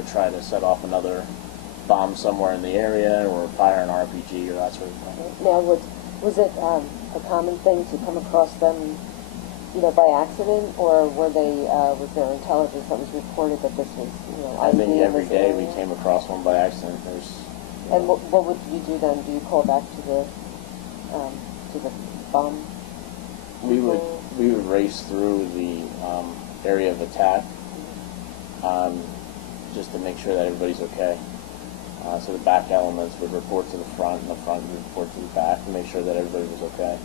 would try to set off another bomb somewhere in the area, or fire an RPG or that sort of thing. Now, was it a common thing to come across them, by accident, or was there intelligence that was reported that this was, I think every day area? we came across one by accident. And what would you do then? Do you call back to the bomb? We would race through the area of attack, just to make sure that everybody's okay. So the back elements would report to the front, and the front would report to the back to make sure that everybody was okay.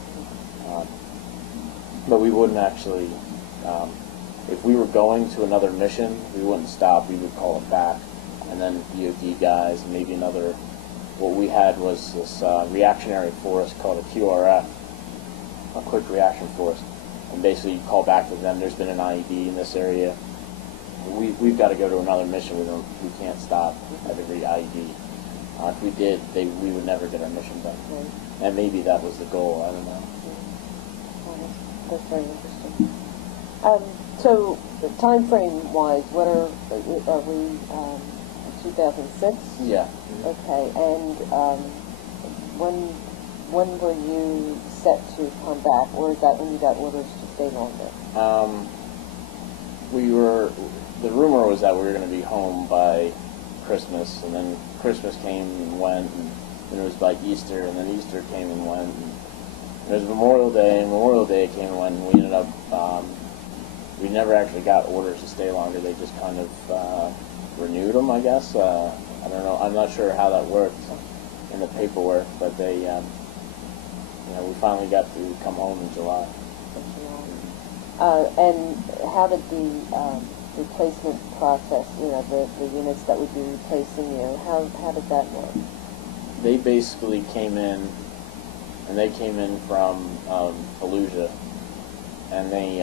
But we wouldn't actually, if we were going to another mission, we wouldn't stop. We would call it back, and then DOD guys, and maybe another. What we had was this reactionary force called a QRF, a quick reaction force, and basically you call back to them. There's been an IED in this area. We've got to go to another mission. We can't stop at every IED. If we did, we would never get our mission done. Right. And maybe that was the goal. I don't know. That's very interesting. So, time frame wise, what are we? 2006. Yeah. Okay, and when were you set to come back, or is that when you got orders to stay longer? The rumor was that we were going to be home by Christmas, and then Christmas came and went, and then it was by Easter, and then Easter came and went, and there was Memorial Day, and Memorial Day came and went, and we ended up, we never actually got orders to stay longer. They just kind of renewed them, I guess. I don't know. I'm not sure how that worked in the paperwork, but they, we finally got to come home in July. And how did the replacement process, the units that would be replacing you, how did that work? They basically came in, and they came in from Fallujah, and they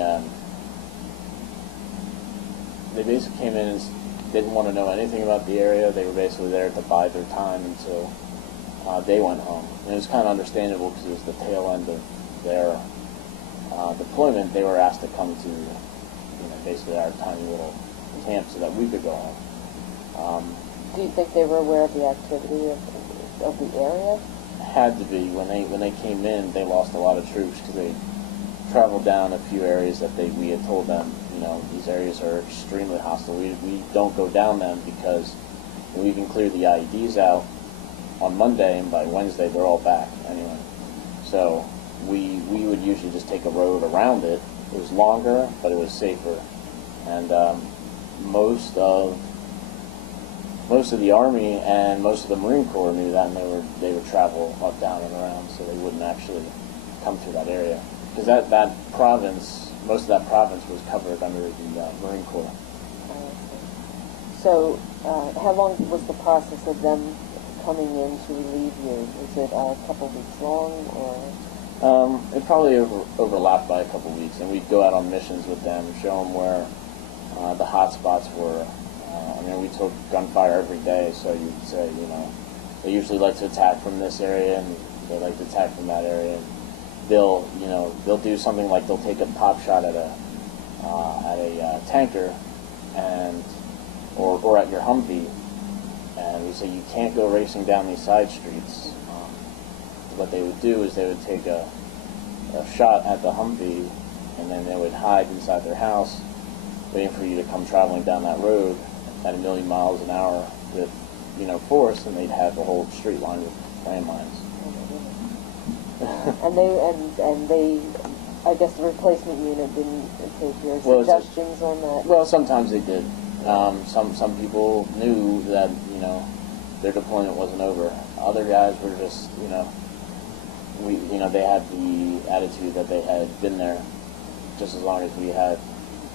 basically came in and didn't want to know anything about the area. They were basically there to bide their time until they went home. And it was kind of understandable because it was the tail end of their deployment. They were asked to come to basically our tiny little camp so that we could go home. Do you think they were aware of the activity of the area? Had to be. When they came in, they lost a lot of troops because they traveled down a few areas that we had told them, these areas are extremely hostile. We don't go down them because we even cleared the IEDs out on Monday, and by Wednesday they're all back anyway. So we would usually just take a road around it. It was longer, but it was safer. And most of the Army and most of the Marine Corps knew that, and they would travel up, down, and around, so they wouldn't actually come through that area. Because that province, most of that province was covered under the Marine Corps. So, how long was the process of them coming in to relieve you? Was it a couple of weeks long, or? It probably overlapped by a couple of weeks, and we'd go out on missions with them, show them where the hot spots were. We took gunfire every day, so you'd say, they usually like to attack from this area, and they like to attack from that area. And they'll do something like they'll take a pop shot at a tanker, or at your Humvee, and we say you can't go racing down these side streets. What they would do is they would take a shot at the Humvee, and then they would hide inside their house, waiting for you to come traveling down that road at 1,000,000 miles an hour with, force, and they'd have the whole street lined with landmines. and they, I guess the replacement unit didn't take your suggestions on that? Well, sometimes they did. Some people knew that, their deployment wasn't over. Other guys were just, they had the attitude that they had been there just as long as we had.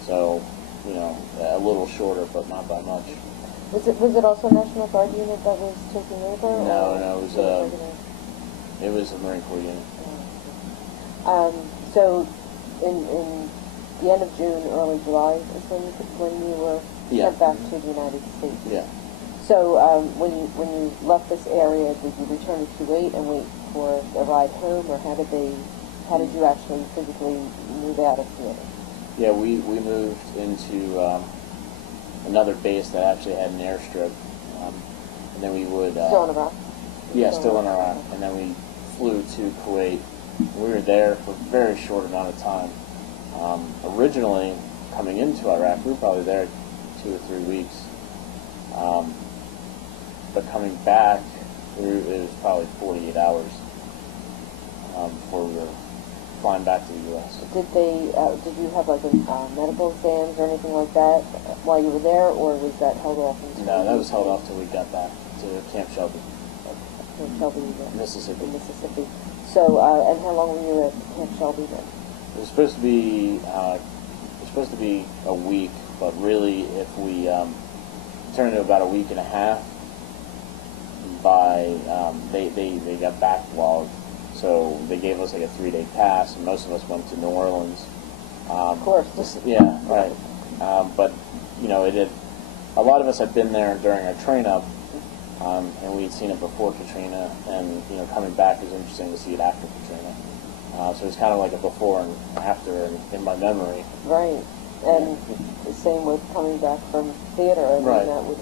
So, a little shorter, but not by much. Was it also a National Guard unit that was taking over? No, it was a Marine Corps unit. So, in the end of June, early July is when you were sent back to the United States. Yeah. So, when you left this area, did you return to Kuwait and wait for a ride home, or how did you actually physically move out of theater? Yeah, we moved into another base that actually had an airstrip, and then we would Still in Iraq? yeah, still in Iraq, and then we flew to Kuwait. We were there for a very short amount of time. Originally, coming into Iraq, we were probably there 2 or 3 weeks. But coming back, it was probably 48 hours before we were flying back to the U.S. Did you have like medical exams or anything like that while you were there, or was that held off until? No, that was held off till we got back to Camp Shelby, Camp Shelby, Mississippi. Mississippi. So, and how long were you at Camp Shelby then? It was supposed to be a week, but really, if we turned it about a week and a half, by they got backlogged, so they gave us like a 3-day pass, and most of us went to New Orleans. Of course. Yeah, right. But you know, a lot of us had been there during our train up, and we'd seen it before Katrina, and you know, coming back was interesting to see it after Katrina. So it's kind of like a before and after in my memory. Right, and the same with coming back from theater. I mean, right. that would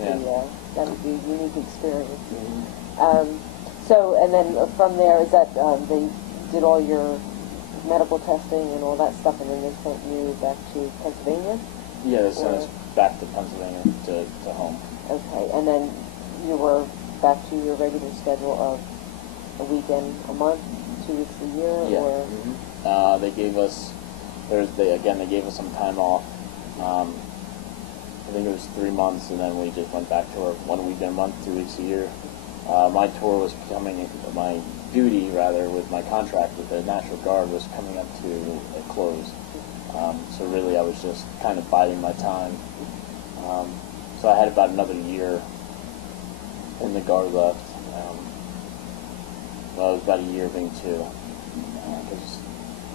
be a unique experience. Mm-hmm. So, and then from there, is that they did all your medical testing and all that stuff, and then they sent you back to Pennsylvania? Yeah, they sent us back to Pennsylvania to home. Okay, and then you were back to your regular schedule of a weekend a month, 2 weeks a year? Yeah. Or? Mm-hmm. They gave us they gave us some time off. I think it was 3 months, and then we just went back to our 1 weekend a month, 2 weeks a year. My tour was my duty rather with my contract with the National Guard was coming up to a close. So really I was just kind of biding my time. So I had about another year in the Guard left. Well, it was about a year being 2. Because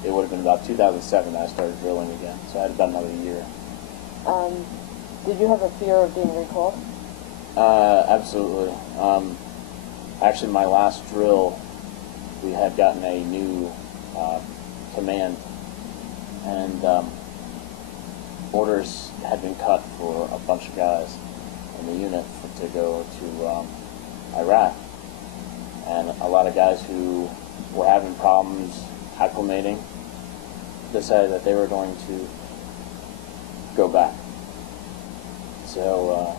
it would have been about 2007 that I started drilling again. So I had about another year. Did you have a fear of being recalled? Absolutely. Actually, my last drill, we had gotten a new command, and orders had been cut for a bunch of guys in the unit to go to Iraq. And a lot of guys who were having problems acclimating decided that they were going to go back. So,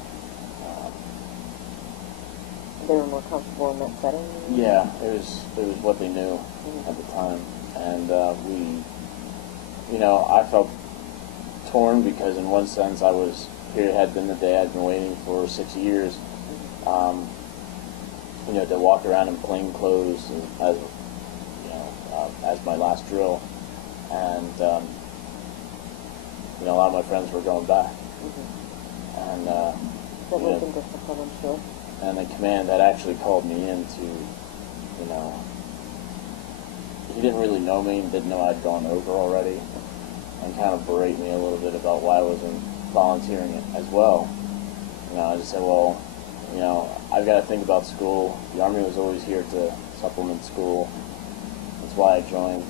they were more comfortable in that setting? yeah, it was what they knew at the time. And I felt torn because in one sense here had been the day I'd been waiting for 6 years, to walk around in plain clothes as my last drill. And, a lot of my friends were going back. And, that would have been difficult, I'm sure. And the command had actually called me in to, he didn't really know me and didn't know I'd gone over already, and kind of berate me a little bit about why I wasn't volunteering it as well. I just said, well, I've got to think about school. The Army was always here to supplement school. That's why I joined.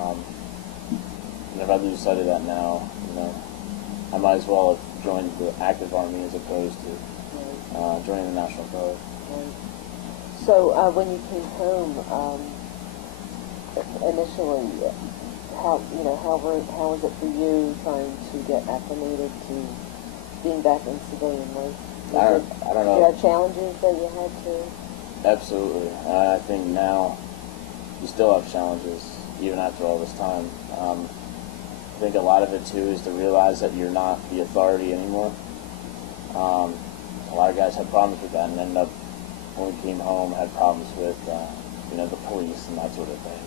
And if I lose sight of that now, I might as well have joined the active Army as opposed to joining the National Guard. So when you came home, initially, how was it for you trying to get acclimated to being back in civilian life? I don't know. You had challenges that you had to? Absolutely. I think now you still have challenges even after all this time. I think a lot of it too is to realize that you're not the authority anymore. A lot of guys had problems with that, and ended up, when we came home, had problems with, the police and that sort of thing.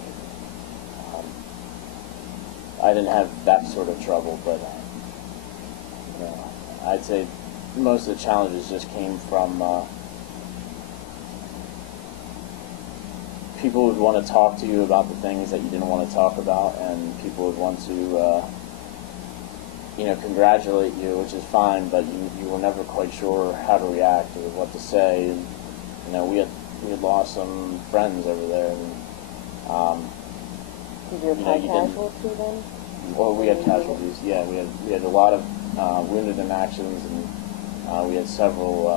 I didn't have that sort of trouble, but, I'd say most of the challenges just came from people would want to talk to you about the things that you didn't want to talk about, and people would want to, congratulate you, which is fine, but you were never quite sure how to react or what to say. And, we had lost some friends over there. And, did you have casualty then? Well, we had casualties. Yeah, we had a lot of wounded in actions, and We had several